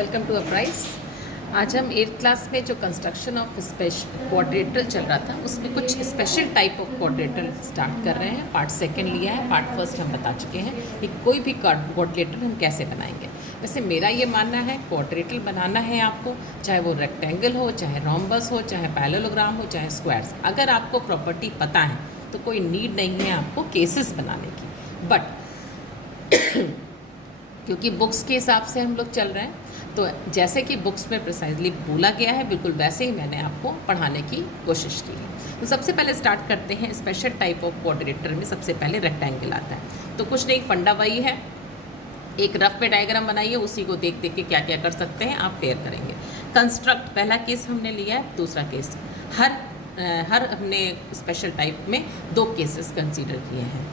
Welcome to अपराइज। आज हम 8th class में जो कंस्ट्रक्शन ऑफ क्वाड्रेटल चल रहा था उसमें कुछ special type of quadrilateral start कर रहे हैं। पार्ट सेकंड लिया है, पार्ट फर्स्ट हम बता चुके हैं कि कोई भी क्वाड्रेटल हम कैसे बनाएंगे। वैसे मेरा ये मानना है क्वाड्रेटल बनाना है आपको, चाहे वो रेक्टेंगल हो, चाहे रोम्बस हो, चाहे पैरेललोग्राम हो, चाहे स्क्वायर्स। अगर आपको प्रॉपर्टी पता है तो कोई नीड नहीं है आपको केसेस बनाने की। बट क्योंकि बुक्स के हिसाब से हम लोग चल रहे हैं, तो जैसे कि बुक्स में प्रिसाइजली बोला गया है बिल्कुल वैसे ही मैंने आपको पढ़ाने की कोशिश की है। तो सबसे पहले स्टार्ट करते हैं स्पेशल टाइप ऑफ क्वाड्रेटर में। सबसे पहले रेक्टेंगल आता है, तो कुछ नहीं, फंडा वही है, एक रफ में डायग्राम बनाइए, उसी को देख देख के क्या क्या कर सकते हैं आप फेयर करेंगे। कंस्ट्रक्ट पहला केस हमने लिया है, दूसरा केस हर हमने स्पेशल टाइप में 2 केसेस कंसीडर किए हैं।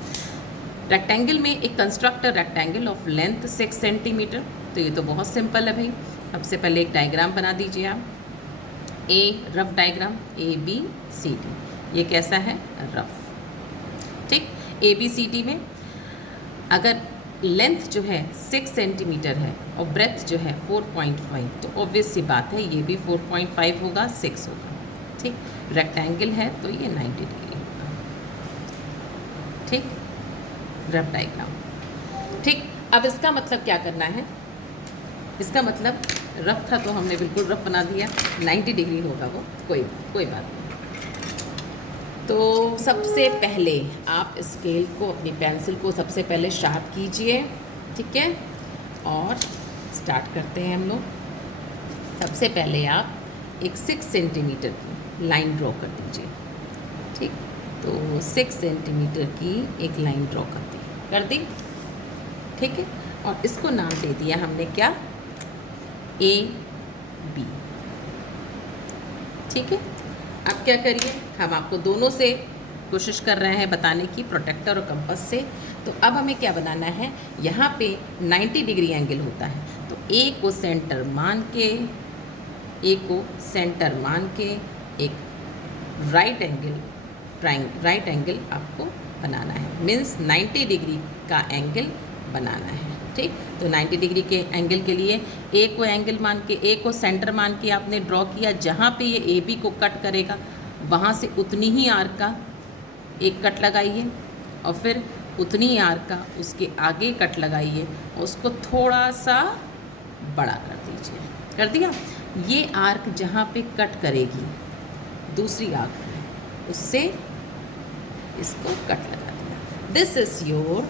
रेक्टेंगल में एक construct rectangle of length 6 centimetre, तो ये तो बहुत सिंपल है भाई। सबसे पहले एक डायग्राम बना दीजिए आप, रफ डायग्राम ABCD। ये कैसा है? रफ। ठीक, ABCD में अगर लेंथ जो है 6 सेंटीमीटर है और ब्रेथ जो है 4.5, तो ऑब्वियस सी बात है ये भी 4.5 होगा, 6 होगा। ठीक, रेक्टेंगल है तो ये 90 डिग्री होगा। ठीक, रफ डायग्राम। ठीक, अब इसका मतलब क्या करना है? इसका मतलब रफ था तो हमने बिल्कुल रफ बना दिया, 90 डिग्री होगा वो, कोई बात नहीं। तो सबसे पहले आप स्केल को, अपनी पेंसिल को सबसे पहले शार्प कीजिए, ठीक है, और स्टार्ट करते हैं हम लोग। सबसे पहले आप एक 6 सेंटीमीटर की लाइन ड्रॉ कर दीजिए। ठीक, तो 6 सेंटीमीटर की एक लाइन ड्रॉ कर दी, ठीक है, और इसको नाम दे दिया हमने क्या? AB। ठीक है, अब क्या करिए, हम आपको दोनों से कोशिश कर रहे हैं बताने की, प्रोटेक्टर और कंपास से। तो अब हमें क्या बनाना है, यहाँ पे 90 डिग्री एंगल होता है, तो A को सेंटर मान के एक राइट एंगल आपको बनाना है, मीन्स 90 डिग्री का एंगल बनाना है। ठीक, तो 90 डिग्री के एंगल के लिए A को सेंटर मान के आपने ड्रॉ किया। जहाँ पे ये AB को कट करेगा वहाँ से उतनी ही आर्क का एक कट लगाइए, और फिर उतनी ही आर्क का उसके आगे कट लगाइए और उसको थोड़ा सा बड़ा कर दीजिए। कर दिया? ये आर्क जहाँ पे कट करेगी दूसरी आर्क में, उससे इसको कट लगा दिया। This is your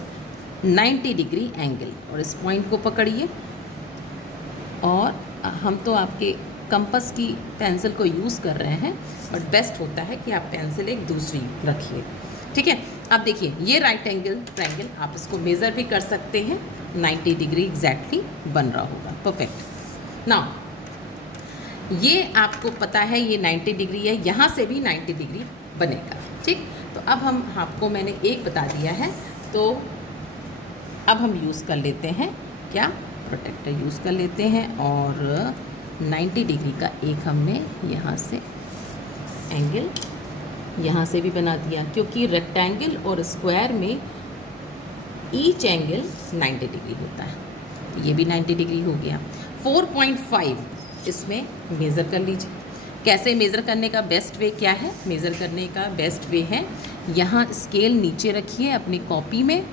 90 degree angle. और इस पॉइंट को पकड़िए, और हम तो आपके कंपास की पेंसिल को यूज़ कर रहे हैं, बट बेस्ट होता है कि आप पेंसिल एक दूसरी रखिए। ठीक है, अब देखिए ये राइट एंगल ट्रायंगल आप इसको मेज़र भी कर सकते हैं, 90 डिग्री एग्जैक्टली बन रहा होगा। परफेक्ट। नाउ ये आपको पता है ये 90 डिग्री है, यहाँ से भी 90 डिग्री बनेगा। ठीक, तो अब आपको मैंने एक बता दिया है, तो अब हम यूज़ कर लेते हैं क्या? प्रोटेक्टर यूज़ कर लेते हैं, और 90 डिग्री का एक हमने यहाँ से एंगल यहाँ से भी बना दिया, क्योंकि रेक्टेंगल और स्क्वायर में ईच एंगल 90 डिग्री होता है। तो ये भी 90 डिग्री हो गया। 4.5 इसमें मेज़र कर लीजिए। कैसे मेज़र करने का बेस्ट वे क्या है? मेज़र करने का बेस्ट वे है, यहाँ स्केल नीचे रखिए अपनी कॉपी में,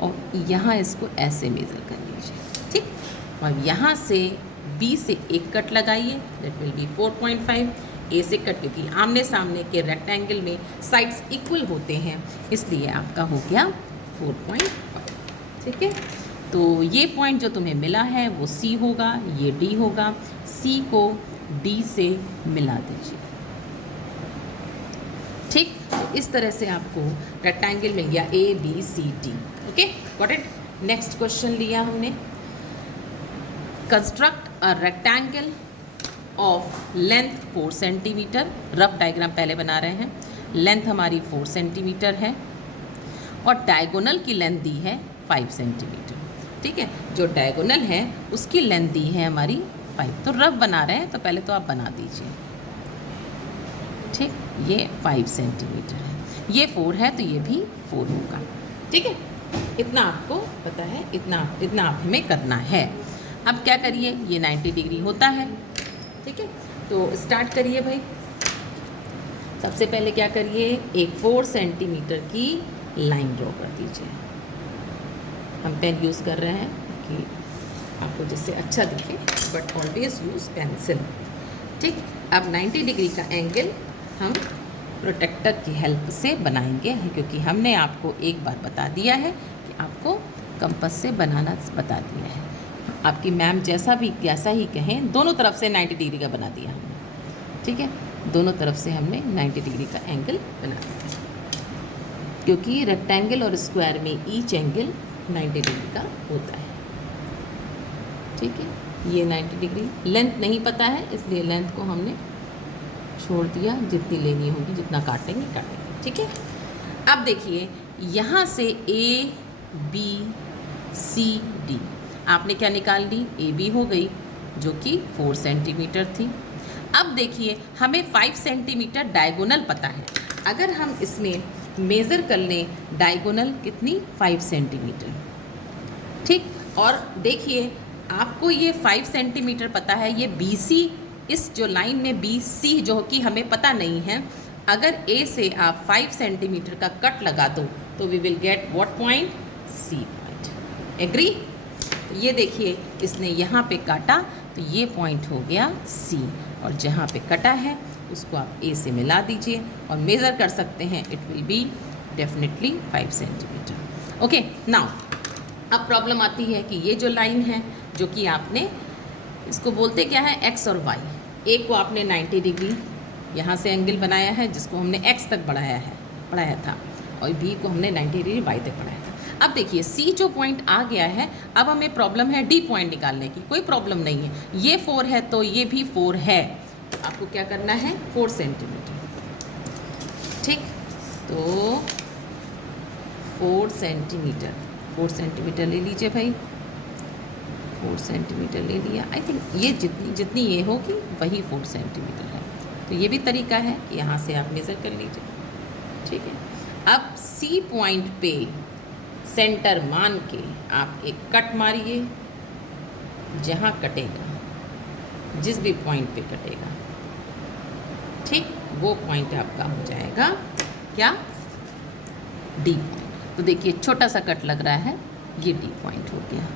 और यहाँ इसको ऐसे मेज़र कर लीजिए। ठीक, और यहाँ से B से एक कट लगाइए, दैट विल बी 4.5। A से कट, क्योंकि आमने सामने के रेक्टेंगल में साइड्स इक्वल होते हैं, इसलिए आपका हो गया 4.5। ठीक है, तो ये पॉइंट जो तुम्हें मिला है वो C होगा, ये D होगा। C को D से मिला दीजिए। ठीक, तो इस तरह से आपको रेक्टेंगल मिल गया ABCD। Okay, got it. Next question लिया हमने, construct a rectangle of length 4 centimetre. Rough diagram पहले बना रहे हैं। लेंथ हमारी 4 सेंटीमीटर है और डायगोनल की लेंथ दी है 5 सेंटीमीटर। ठीक है, जो डायगोनल है उसकी लेंथ दी है हमारी 5। तो रफ बना रहे हैं तो पहले तो आप बना दीजिए। ठीक, ये 5 सेंटीमीटर है, ये 4 है तो ये भी 4 होगा। ठीक है, इतना आपको पता है, इतना आप हमें करना है। अब क्या करिए, ये 90 डिग्री होता है, ठीक है। तो स्टार्ट करिए भाई। सबसे पहले क्या करिए, एक 4 सेंटीमीटर की लाइन ड्रॉ कर दीजिए। हम पेन यूज़ कर रहे हैं कि आपको जिससे अच्छा दिखे, बट ऑलवेज यूज़ पेंसिल, ठीक। अब 90 डिग्री का एंगल हम प्रोटेक्टर की हेल्प से बनाएंगे, क्योंकि हमने आपको एक बार बता दिया है कि आपको कंपास से बनाना बता दिया है। आपकी मैम जैसा ही कहें, दोनों तरफ से 90 डिग्री का बना दिया हमने, ठीक है। दोनों तरफ से हमने 90 डिग्री का एंगल बना दिया, क्योंकि रेक्टेंगल और स्क्वायर में ईच एंगल 90 डिग्री का होता है, ठीक है। ये 90 डिग्री, लेंथ नहीं पता है इसलिए लेंथ को हमने छोड़ दिया, जितनी लेनी होगी, जितना काटेंगे, ठीक है। अब देखिए यहाँ से A B C D आपने क्या निकाल ली, AB हो गई जो कि 4 सेंटीमीटर थी। अब देखिए हमें 5 सेंटीमीटर डायगोनल पता है, अगर हम इसमें मेज़र कर लें डायगोनल कितनी, 5 सेंटीमीटर, ठीक। और देखिए आपको ये 5 सेंटीमीटर पता है, ये BC, इस जो लाइन में BC जो कि हमें पता नहीं है, अगर A से आप 5 सेंटीमीटर का कट लगा दो तो we will get what point, C point. Agree. ये देखिए इसने यहाँ पे काटा तो ये पॉइंट हो गया C, और जहाँ पे कटा है उसको आप A से मिला दीजिए और मेज़र कर सकते हैं, it will be definitely 5 centimetre. Okay, now अब प्रॉब्लम आती है कि ये जो लाइन है जो कि आपने, इसको बोलते क्या है, एक्स और वाई। एक को आपने 90 डिग्री यहाँ से एंगल बनाया है जिसको हमने एक्स तक बढ़ाया था, और बी को हमने 90 डिग्री वाई तक बढ़ाया था। अब देखिए सी जो पॉइंट आ गया है, अब हमें प्रॉब्लम है डी पॉइंट निकालने की। कोई प्रॉब्लम नहीं है, ये 4 है तो ये भी 4 है, आपको क्या करना है, 4 सेंटीमीटर, ठीक। तो 4 सेंटीमीटर ले लीजिए भाई, 4 सेंटीमीटर ले लिया। आई थिंक ये जितनी ये होगी वही 4 सेंटीमीटर है। तो ये भी तरीका है कि यहाँ से आप मेज़र कर लीजिए, ठीक है। अब सी पॉइंट पे सेंटर मान के आप एक कट मारिए, जहाँ कटेगा, जिस भी पॉइंट पे कटेगा, ठीक, वो पॉइंट आपका हो जाएगा क्या, डी पॉइंट। तो देखिए छोटा सा कट लग रहा है, ये डी पॉइंट हो गया,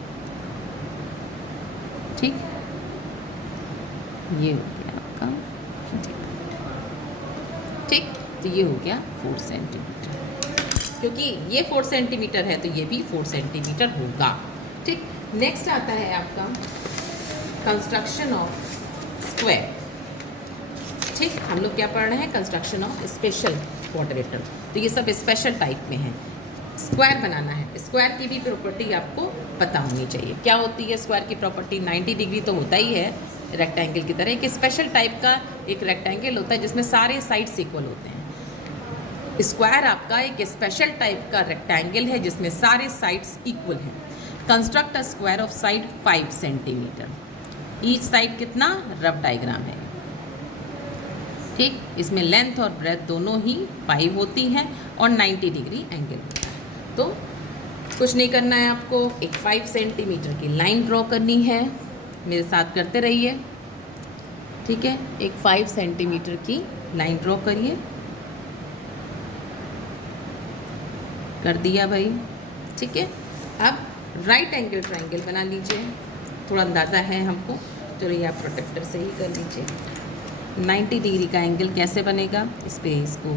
ठीक। ये हो गया आपका, ठीक। तो ये हो गया 4 सेंटीमीटर, क्योंकि ये 4 सेंटीमीटर है तो ये भी 4 सेंटीमीटर होगा, ठीक। नेक्स्ट आता है आपका कंस्ट्रक्शन ऑफ स्क्वायर, ठीक। हम लोग क्या पढ़ रहे हैं, कंस्ट्रक्शन ऑफ स्पेशल क्वाड्रेटर। तो ये सब स्पेशल टाइप में है। स्क्वायर बनाना है, स्क्वायर की भी प्रॉपर्टी आपको पता होनी चाहिए। क्या होती है स्क्वायर की प्रॉपर्टी, 90 डिग्री तो होता ही है रेक्टेंगल की तरह। एक स्पेशल टाइप का एक रेक्टेंगल होता है जिसमें सारे साइड्स इक्वल होते हैं। स्क्वायर आपका एक स्पेशल टाइप का रेक्टेंगल है जिसमें सारे साइड्स इक्वल हैं। Construct a square of side 5 centimetre, each side कितना, रफ डायग्राम है, ठीक। इसमें लेंथ और ब्रेथ दोनों ही 5 होती हैं और 90 डिग्री एंगल होता है। तो कुछ नहीं करना है आपको, एक 5 सेंटीमीटर की लाइन ड्रॉ करनी है, मेरे साथ करते रहिए, ठीक है। एक 5 सेंटीमीटर की लाइन ड्रॉ करिए, कर दिया भाई, ठीक है। अब राइट एंगल ट्रायंगल बना लीजिए, थोड़ा अंदाज़ा है हमको, चलो ये आप प्रोटेक्टर से ही कर लीजिए। 90 डिग्री का एंगल कैसे बनेगा, इस पे इसको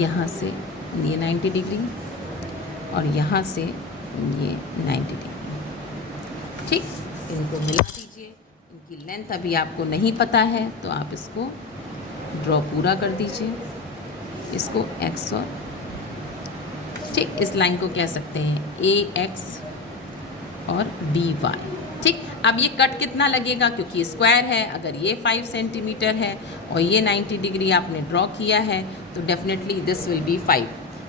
यहाँ से ये 90 डिग्री और यहाँ से ये 90 डिग्री, ठीक। इनको मिला दीजिए। इनकी लेंथ अभी आपको नहीं पता है तो आप इसको ड्रॉ पूरा कर दीजिए, इसको एक्स और, ठीक। इस लाइन को कह सकते हैं ए एक्स और बी वाई, ठीक। अब ये कट कितना लगेगा, क्योंकि स्क्वायर है, अगर ये 5 सेंटीमीटर है और ये 90 डिग्री आपने ड्रॉ किया है तो डेफिनेटली दिस विल बी 5।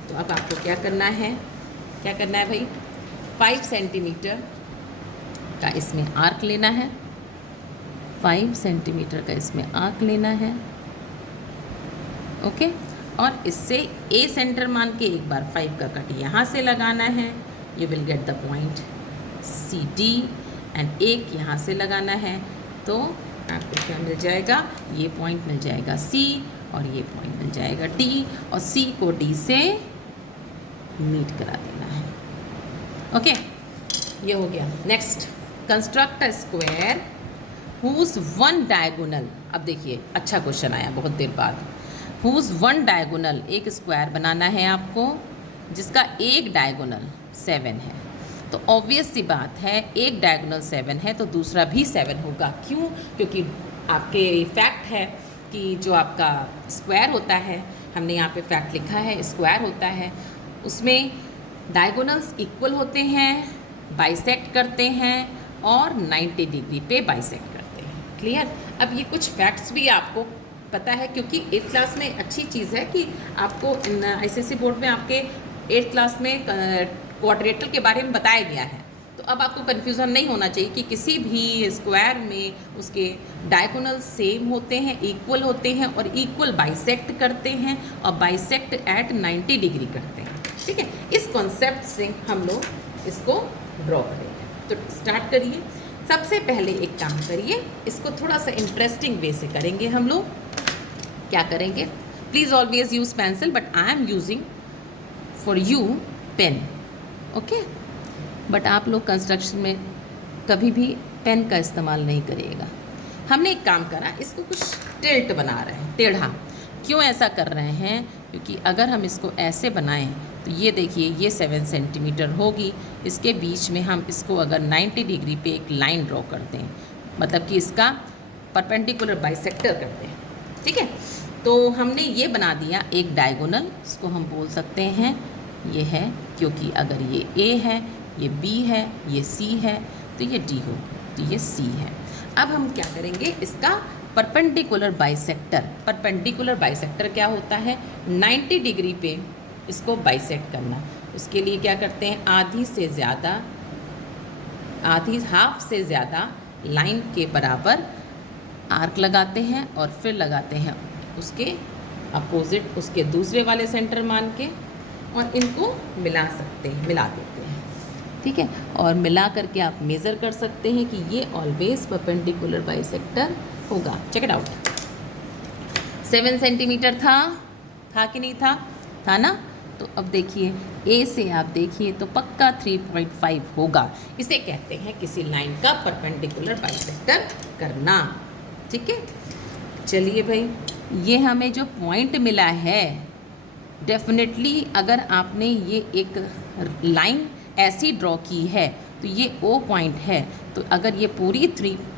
तो अब आपको क्या करना है भाई, 5 सेंटीमीटर का इसमें आर्क लेना है, 5 सेंटीमीटर का इसमें आर्क लेना है, ओके। और इससे ए सेंटर मान के एक बार 5 का कट यहाँ से लगाना है, you will get the point C D and एक यहाँ से लगाना है, तो आपको क्या मिल जाएगा, ये पॉइंट मिल जाएगा C और ये पॉइंट मिल जाएगा D, और C को D से मीट करा देना है। ओके, ये हो गया। Next, construct a square whose one diagonal. अब देखिए अच्छा क्वेश्चन आया बहुत देर बाद। हुज वन डायगोनल, एक स्क्वायर बनाना है आपको जिसका एक डायगोनल 7 है। तो ऑब्वियस सी बात है, एक डायगोनल 7 है तो दूसरा भी 7 होगा। क्यों? क्योंकि आपके फैक्ट है कि जो आपका स्क्वायर होता है, हमने यहाँ पे फैक्ट लिखा है, स्क्वायर होता है, उसमें डायगोनल्स इक्वल होते हैं, बाइसेक्ट करते हैं और 90 डिग्री पे बाइसेक्ट करते हैं। क्लियर? अब ये कुछ फैक्ट्स भी आपको पता है, क्योंकि 8th क्लास में अच्छी चीज़ है कि आपको SSC बोर्ड में आपके 8th क्लास में क्वाड्रेटर के बारे में बताया गया है। तो अब आपको कन्फ्यूज़न नहीं होना चाहिए कि किसी भी स्क्वायर में उसके डायगोनल सेम होते हैं, इक्वल होते हैं और इक्वल बाइसेक्ट करते हैं और बाइसेक्ट एट 90 डिग्री करते हैं। ठीक है, इस कॉन्सेप्ट से हम लोग इसको ड्रॉ करेंगे। तो स्टार्ट करिए। सबसे पहले एक काम करिए, इसको थोड़ा सा इंटरेस्टिंग वे से करेंगे हम लोग। क्या करेंगे? Please always use pencil, but I am using for you pen. Okay, but आप लोग कंस्ट्रक्शन में कभी भी पेन का इस्तेमाल नहीं करिएगा। हमने एक काम करा, इसको कुछ टिल्ट बना रहे हैं, टेढ़ा। क्यों ऐसा कर रहे हैं? क्योंकि अगर हम इसको ऐसे बनाएं तो ये देखिए, ये 7 सेंटीमीटर होगी, इसके बीच में हम इसको अगर 90 डिग्री पे एक लाइन ड्रॉ करते हैं, मतलब कि इसका परपेंडिकुलर बाइसेक्टर करते हैं। ठीक है, तो हमने ये बना दिया एक डायगोनल, इसको हम बोल सकते हैं ये है, क्योंकि अगर ये A है, ये B है, ये C है, तो ये D होगी, तो ये C है। अब हम क्या करेंगे, इसका परपेंडिकुलर बाइसेक्टर। परपेंडिकुलर बाइसेक्टर क्या होता है? 90 डिग्री पे इसको बाइसेक्ट करना। उसके लिए क्या करते हैं, हाफ से ज़्यादा लाइन के बराबर आर्क लगाते हैं और फिर लगाते हैं उसके अपोजिट, उसके दूसरे वाले सेंटर मान के, और इनको मिला देते हैं। ठीक है, और मिला करके आप मेज़र कर सकते हैं कि ये ऑलवेज परपेंडिकुलर बाइसेक्टर होगा। Check it out. 7 सेंटीमीटर था कि नहीं था? था ना? तो अब देखिए, A से आप देखिए तो पक्का 3.5 होगा। इसे कहते हैं किसी लाइन का परपेंडिकुलर बाइसेक्टर करना। ठीक है, चलिए भाई, ये हमें जो पॉइंट मिला है, डेफिनेटली अगर आपने ये एक लाइन ऐसी ड्रॉ की है तो ये O पॉइंट है, तो अगर ये पूरी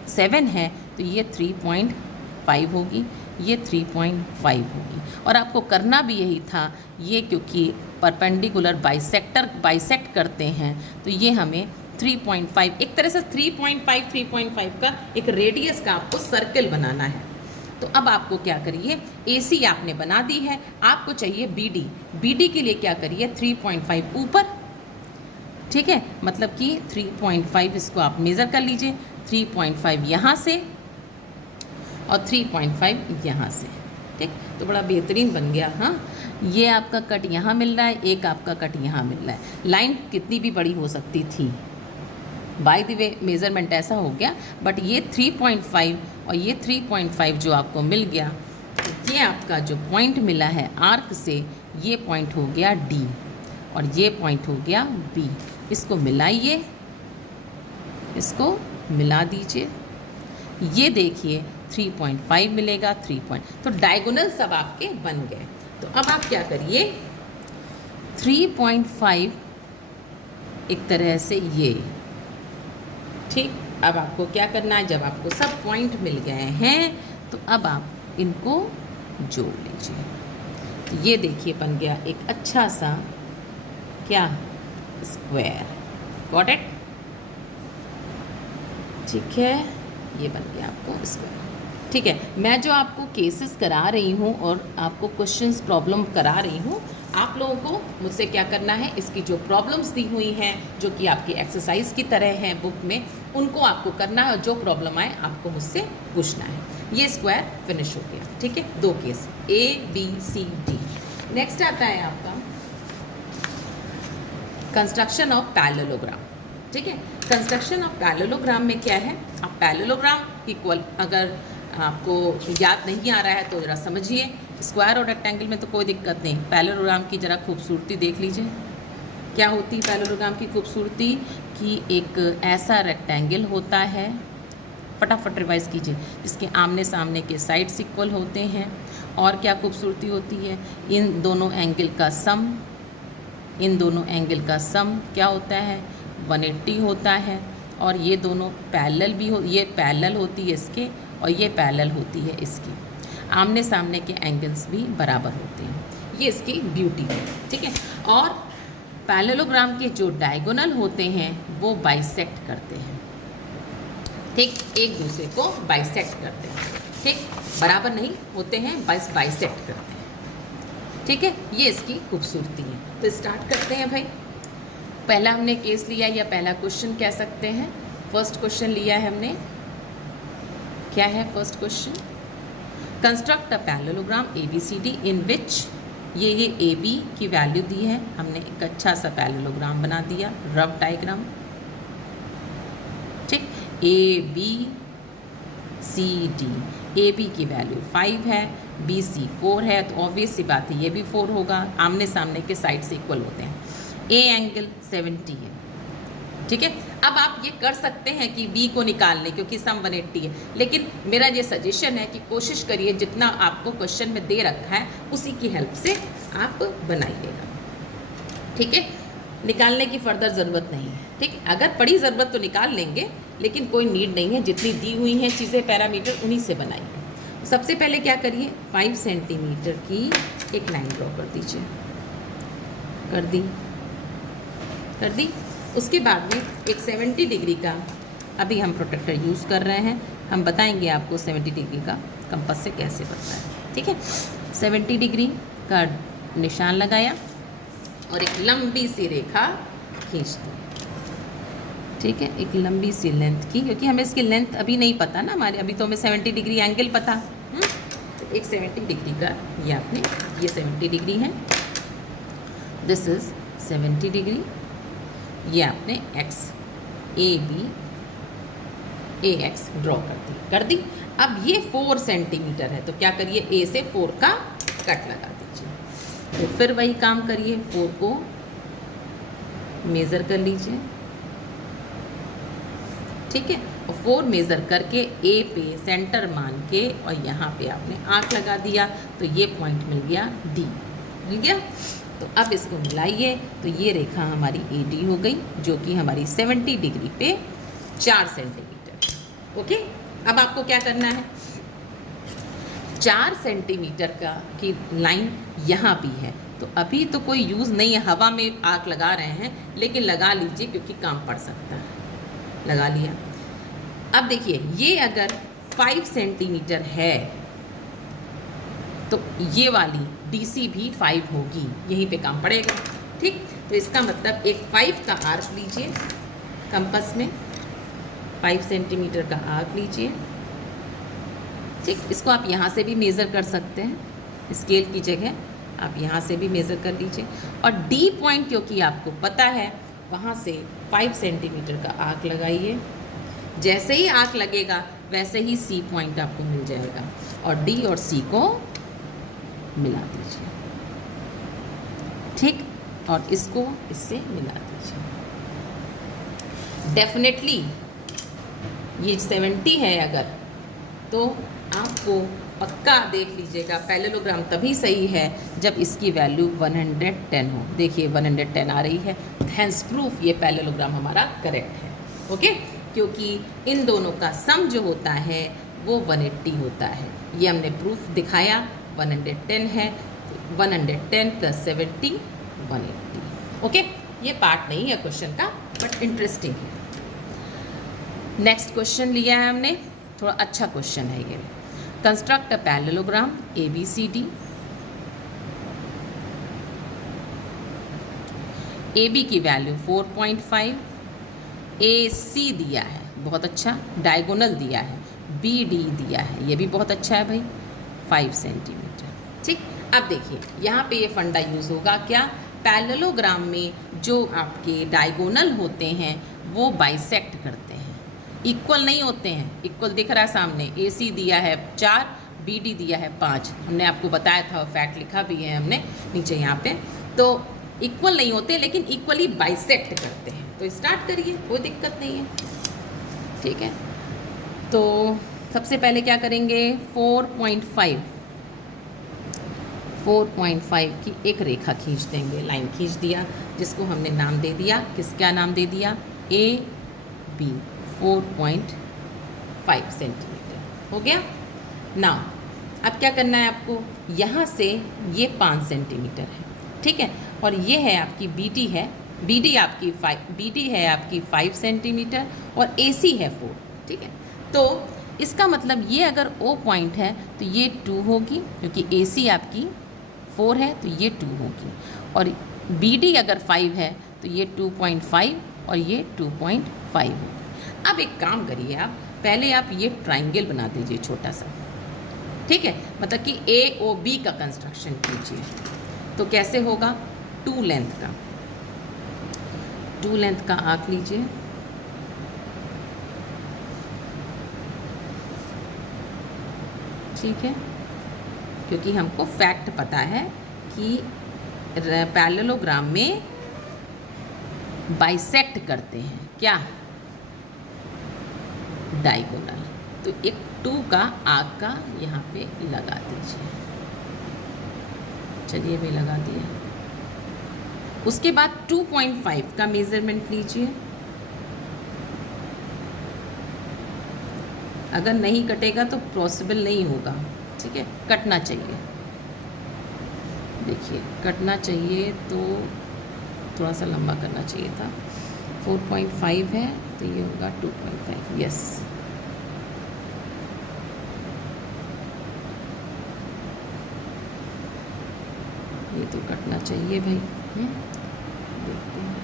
7 है तो ये 3.5 होगी, ये 3.5 होगी। और आपको करना भी यही था, ये क्योंकि परपेंडिकुलर बाइसेक्ट करते हैं, तो ये हमें 3.5, एक तरह से 3.5 का एक रेडियस का आपको सर्कल बनाना है। तो अब आपको क्या करिए, AC आपने बना दी है, आपको चाहिए BD के लिए क्या करिए, 3.5 ऊपर। ठीक है, मतलब कि 3.5 इसको आप मेज़र कर लीजिए, 3.5 यहाँ से और 3.5 यहाँ से। ठीक, तो बड़ा बेहतरीन बन गया। हाँ, ये आपका कट यहाँ मिल रहा है, एक आपका कट यहाँ मिल रहा है। लाइन कितनी भी बड़ी हो सकती थी, बाय द वे मेज़रमेंट ऐसा हो गया, बट ये 3.5 और ये 3.5 जो आपको मिल गया, ये आपका जो पॉइंट मिला है आर्क से, ये पॉइंट हो गया D और ये पॉइंट हो गया B। इसको मिलाइए, इसको मिला दीजिए, ये देखिए 3.5 मिलेगा, 3 तो डायगोनल सब आपके बन गए। तो अब आप क्या करिए, 3.5 एक तरह से ये। ठीक, अब आपको क्या करना है, जब आपको सब पॉइंट मिल गए हैं तो अब आप इनको जोड़ लीजिए। तो ये देखिए बन गया एक अच्छा सा क्या, स्क्वायर। Got it? ठीक है, ये बन गया आपको स्क्वायर। ठीक है, मैं जो आपको केसेस करा रही हूँ और आपको क्वेश्चंस प्रॉब्लम करा रही हूँ, आप लोगों को मुझसे क्या करना है, इसकी जो प्रॉब्लम्स दी हुई हैं जो कि आपकी एक्सरसाइज की तरह हैं बुक में, उनको आपको करना है और जो प्रॉब्लम आए आपको मुझसे पूछना है। ये स्क्वायर फिनिश हो गया। ठीक है, 2 case A B C D। Next आता है आपका कंस्ट्रक्शन ऑफ पैरेललोग्राम। ठीक है। कंस्ट्रक्शन ऑफ पैरेललोग्राम में क्या है, आप पैरेललोग्राम इक्वल, अगर आपको याद नहीं आ रहा है तो ज़रा समझिए। स्क्वायर और रेक्टेंगल में तो कोई दिक्कत नहीं, पैरेललोग्राम की ज़रा खूबसूरती देख लीजिए। क्या होती है पैरेललोग्राम की खूबसूरती, कि एक ऐसा रेक्टेंगल होता है, फटाफट रिवाइज कीजिए, जिसके आमने सामने के साइड्स इक्वल होते हैं। और क्या खूबसूरती होती है, इन दोनों एंगल का सम, इन दोनों एंगल का सम क्या होता है, 180 होता है। और ये दोनों पैरेलल भी हो, ये पैरेलल होती है इसके और ये पैरेलल होती है इसकी, आमने सामने के एंगल्स भी बराबर होते हैं। ये इसकी ब्यूटी है, ठीक है। और पैरेललोग्राम के जो डायगोनल होते हैं वो बाइसेक्ट करते हैं, ठीक, एक दूसरे को बाइसेक्ट करते हैं, ठीक, बराबर नहीं होते हैं, बाइसेक्ट करते हैं, ठीक है। ये इसकी खूबसूरती है। तो स्टार्ट करते हैं भाई। पहला हमने केस लिया या पहला क्वेश्चन कह सकते हैं, फर्स्ट क्वेश्चन लिया है हमने। क्या है first question, construct a parallelogram ABCD इन विच, ये AB की वैल्यू दी है, हमने एक अच्छा सा पैरेललोग्राम बना दिया, रफ डायग्राम, ठीक। ABCD, AB की वैल्यू 5 है, BC 4 है, तो ऑब्वियस सी बात है ये भी 4 होगा, आमने सामने के साइड से इक्वल होते हैं। A एंगल 70 है, ठीक है। अब आप ये कर सकते हैं कि B को निकाल लें क्योंकि सम 180 है, लेकिन मेरा ये सजेशन है कि कोशिश करिए जितना आपको क्वेश्चन में दे रखा है उसी की हेल्प से आप बनाइएगा, ठीक है। निकालने की फर्दर ज़रूरत नहीं है, ठीक। अगर पड़ी ज़रूरत तो निकाल लेंगे, लेकिन कोई नीड नहीं है, जितनी दी हुई हैं चीज़ें पैरामीटर उन्हीं से बनाइए। सबसे पहले क्या करिए, 5 सेंटीमीटर की एक लाइन ड्रॉ कर दीजिए, कर दी। उसके बाद में एक 70 डिग्री का, अभी हम प्रोटेक्टर यूज़ कर रहे हैं, हम बताएंगे आपको 70 डिग्री का कंपास से कैसे बनता है, ठीक है। 70 डिग्री का निशान लगाया और एक लंबी सी रेखा खींच दी, ठीक है, एक लंबी सी लेंथ की, क्योंकि हमें इसकी लेंथ अभी नहीं पता ना हमारे, अभी तो हमें 70 डिग्री एंगल पता। तो एक 70 डिग्री का ये आपने, ये 70 डिग्री है, दिस इज़ 70 डिग्री, ये आपने AX ड्रॉ कर दी। अब ये 4 सेंटीमीटर है, तो क्या करिए, A से 4 का कट लगा दीजिए। तो फिर वही काम करिए, 4 को मेज़र कर लीजिए, ठीक है, और 4 मेज़र करके A पे सेंटर मान के और यहाँ पे आपने आर्क लगा दिया, तो ये पॉइंट मिल गया D, मिल गया। तो अब इसको मिलाइए, तो ये रेखा हमारी AD हो गई, जो कि हमारी 70 डिग्री पे 4 सेंटीमीटर, ओके। अब आपको क्या करना है, 4 सेंटीमीटर का की लाइन यहाँ भी है, तो अभी तो कोई यूज़ नहीं है, हवा में आग लगा रहे हैं, लेकिन लगा लीजिए क्योंकि काम पड़ सकता है, लगा लिया। अब देखिए, ये अगर 5 सेंटीमीटर है तो ये वाली DC भी 5 होगी, यहीं पे काम पड़ेगा, ठीक। तो इसका मतलब एक 5 का आर्क लीजिए, कंपास में 5 सेंटीमीटर का आर्क लीजिए, ठीक। इसको आप यहाँ से भी मेज़र कर सकते हैं, स्केल की जगह आप यहाँ से भी मेज़र कर लीजिए। और D पॉइंट क्योंकि आपको पता है, वहाँ से 5 सेंटीमीटर का आर्क लगाइए, जैसे ही आर्क लगेगा वैसे ही C पॉइंट आपको मिल जाएगा, और D और C को मिला दीजिए, ठीक, और इसको इससे मिला दीजिए। डेफिनेटली ये 70 है अगर, तो आपको पक्का देख लीजिएगा, पैरेललोग्राम तभी सही है जब इसकी वैल्यू 110 हो। देखिए 110 आ रही है, हेंस प्रूफ ये पैरेललोग्राम हमारा करेक्ट है, ओके, क्योंकि इन दोनों का सम जो होता है वो 180 होता है। ये हमने प्रूफ दिखाया, 110 है, 110 + 70 180, ओके। ये पार्ट नहीं है क्वेश्चन का, बट इंटरेस्टिंग है। नेक्स्ट क्वेश्चन लिया है हमने, थोड़ा अच्छा क्वेश्चन है ये, construct a parallelogram ABCD, AB की वैल्यू 4.5, AC दिया है, बहुत अच्छा, डायगोनल दिया है, BD दिया है, ये भी बहुत अच्छा है भाई, 5 सेंटीमीटर, ठीक। अब देखिए यहाँ पे ये फंडा यूज़ होगा क्या, पैरेललोग्राम में जो आपके डायगोनल होते हैं वो बाइसेक्ट करते हैं, इक्वल नहीं होते हैं। इक्वल दिख रहा है सामने, AC दिया है 4, BD दिया है 5, हमने आपको बताया था, फैक्ट लिखा भी है हमने नीचे यहाँ पे। तो इक्वल नहीं होते लेकिन इक्वली बाइसेक्ट करते हैं। तो स्टार्ट करिए, कोई दिक्कत नहीं है, ठीक है। तो सबसे पहले क्या करेंगे, 4.5 की एक रेखा खींच देंगे, लाइन खींच दिया, जिसको हमने नाम दे दिया, क्या नाम दे दिया, AB, 4.5 सेंटीमीटर हो गया। नाउ अब क्या करना है आपको, यहाँ से ये 5 सेंटीमीटर है, ठीक है, और ये है आपकी BD है, BD है आपकी 5 सेंटीमीटर और AC है 4, ठीक है। तो इसका मतलब ये अगर O पॉइंट है तो ये 2 होगी, क्योंकि AC आपकी 4 है तो ये 2 होगी, और BD अगर 5 है तो ये 2.5 और ये 2.5 होगी। अब एक काम करिए, आप पहले आप ये ट्राइंगल बना दीजिए छोटा सा, ठीक है, मतलब कि AOB का कंस्ट्रक्शन कीजिए। तो कैसे होगा, 2 लेंथ का आर्क लीजिए, ठीक है, क्योंकि हमको फैक्ट पता है कि पैरेललोग्राम में बाइसेक्ट करते हैं क्या, डायगोनल। तो एक 2 का आर्क का यहाँ पे लगा दीजिए, चलिए मैं लगा दिया। उसके बाद 2.5 का मेज़रमेंट लीजिए, अगर नहीं कटेगा तो पॉसिबल नहीं होगा, ठीक है, कटना चाहिए, देखिए कटना चाहिए, तो थोड़ा सा लंबा करना चाहिए था। 4.5 है तो ये होगा 2.5, यस। ये तो कटना चाहिए भाई, देखते हैं।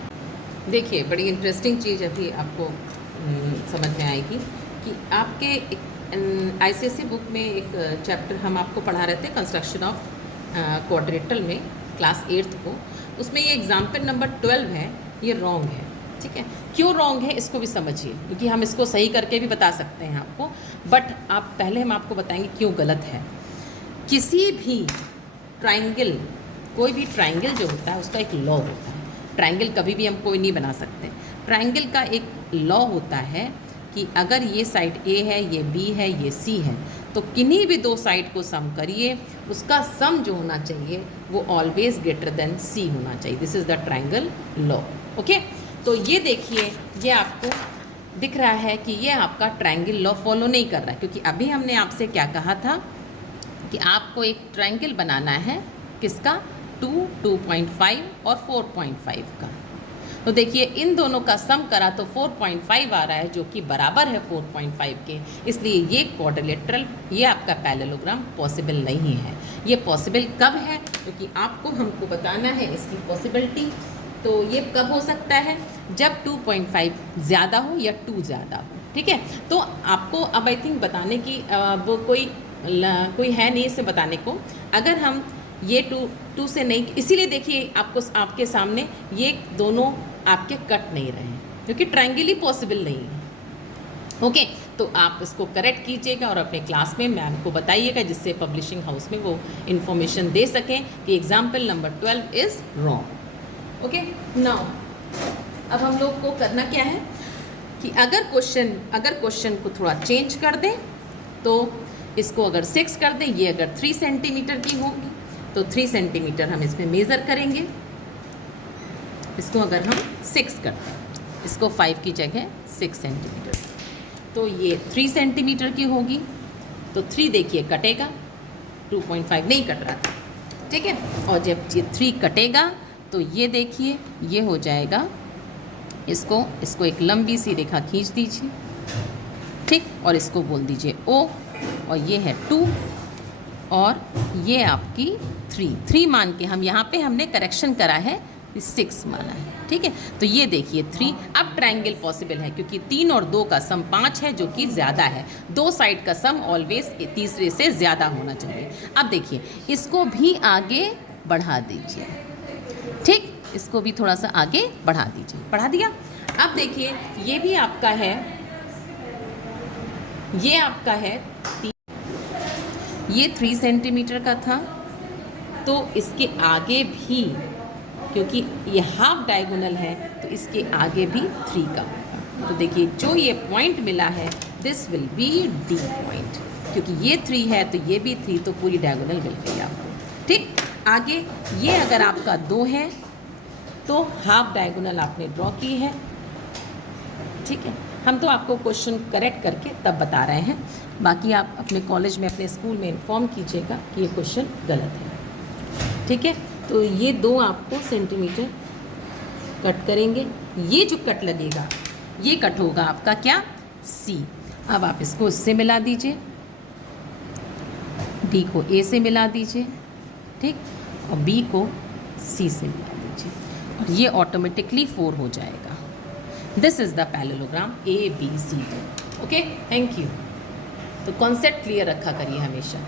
देखिए बड़ी इंटरेस्टिंग चीज़ अभी आपको समझ में आएगी कि आपके ICSE बुक में एक चैप्टर हम आपको पढ़ा रहे थे, कंस्ट्रक्शन ऑफ क्वाड्रेटल में, क्लास 8th को। उसमें ये एग्जाम्पल नंबर 12 है, ये रॉन्ग है, ठीक है। क्यों रॉन्ग है इसको भी समझिए, क्योंकि हम इसको सही करके भी बता सकते हैं आपको, बट आप पहले हम आपको बताएंगे क्यों गलत है। किसी भी ट्राइंगल, कोई भी ट्राइंगल जो होता है उसका एक लॉ होता है। ट्राइंगल कभी भी हम कोई नहीं बना सकते। ट्राइंगल का एक लॉ होता है कि अगर ये साइड A है, ये B है, ये C है, तो किन्हीं भी 2 साइड को सम करिए, उसका सम जो होना चाहिए वो ऑलवेज ग्रेटर देन C होना चाहिए। This is the triangle law, okay. तो ये देखिए, ये आपको दिख रहा है कि ये आपका ट्राइंगल लॉ फॉलो नहीं कर रहा है, क्योंकि अभी हमने आपसे क्या कहा था कि आपको एक ट्राइंगल बनाना है, किसका, 2, 2.5 और 4.5 का। तो देखिए इन दोनों का सम करा तो 4.5 आ रहा है, जो कि बराबर है 4.5 के, इसलिए ये क्वाड्रिलेटरल, ये आपका पैरेललोग्राम पॉसिबल नहीं है। ये पॉसिबल कब है, क्योंकि आपको हमको बताना है इसकी पॉसिबिलिटी। तो ये कब हो सकता है, जब 2.5 ज़्यादा हो या 2 ज़्यादा हो, ठीक है। तो आपको अब आई थिंक बताने की वो कोई है नहीं इसे बताने को। अगर हम ये 2 से नहीं, इसीलिए देखिए आपको आपके सामने ये दोनों आपके कट नहीं रहे हैं, क्योंकि ट्रायंगल ही पॉसिबल नहीं है, ओके। तो आप इसको करेक्ट कीजिएगा और अपने क्लास में मैम को बताइएगा, जिससे पब्लिशिंग हाउस में वो इन्फॉर्मेशन दे सकें कि example number 12 is wrong, okay. Now अब हम लोग को करना क्या है कि अगर क्वेश्चन को थोड़ा चेंज कर दें, तो इसको अगर 6 कर दें, ये अगर 3 सेंटीमीटर की होगी तो 3 सेंटीमीटर हम इसमें मेज़र करेंगे। इसको अगर हम 6 कर दें, इसको 5 की जगह 6 सेंटीमीटर, तो ये 3 सेंटीमीटर की होगी। तो 3 देखिए कटेगा, 2.5 नहीं कट रहा था, ठीक है। और जब ये 3 कटेगा तो ये देखिए ये हो जाएगा, इसको एक लंबी सी रेखा खींच दीजिए, ठीक, और इसको बोल दीजिए O, और ये है 2 और ये आपकी 3 मान के हम यहाँ पे हमने करेक्शन करा है, 6 माना है, ठीक है। तो ये देखिए 3, अब ट्रायंगल पॉसिबल है क्योंकि 3 और 2 का सम 5 है, जो कि ज़्यादा है। 2 साइड का सम ऑलवेज तीसरे से ज़्यादा होना चाहिए। अब देखिए इसको भी आगे बढ़ा दीजिए, ठीक, इसको भी थोड़ा सा आगे बढ़ा दीजिए, बढ़ा दिया। अब देखिए ये भी आपका है, ये आपका है ये 3 सेंटीमीटर का था, तो इसके आगे भी, क्योंकि ये हाफ डायगोनल है तो इसके आगे भी 3 का होगा। तो देखिए जो ये पॉइंट मिला है this will be D point, क्योंकि ये 3 है तो ये भी 3, तो पूरी डायगोनल मिल गई आपको। ठीक, आगे ये अगर आपका 2 है तो हाफ डायगोनल आपने ड्रॉ की है। ठीक है, हम तो आपको क्वेश्चन करेक्ट करके तब बता रहे हैं, बाकी आप अपने कॉलेज में अपने स्कूल में इन्फॉर्म कीजिएगा कि ये क्वेश्चन गलत है। ठीक है, तो ये 2 आपको सेंटीमीटर कट करेंगे, ये जो कट लगेगा ये कट होगा आपका क्या, सी। अब आप इसको इससे मिला दीजिए, डी को ए से मिला दीजिए, ठीक, और बी को सी से मिला दीजिए, और ये ऑटोमेटिकली 4 हो जाएगा। This is the parallelogram A B C D. Okay, thank you. तो कॉन्सेप्ट क्लियर रखा करिए हमेशा।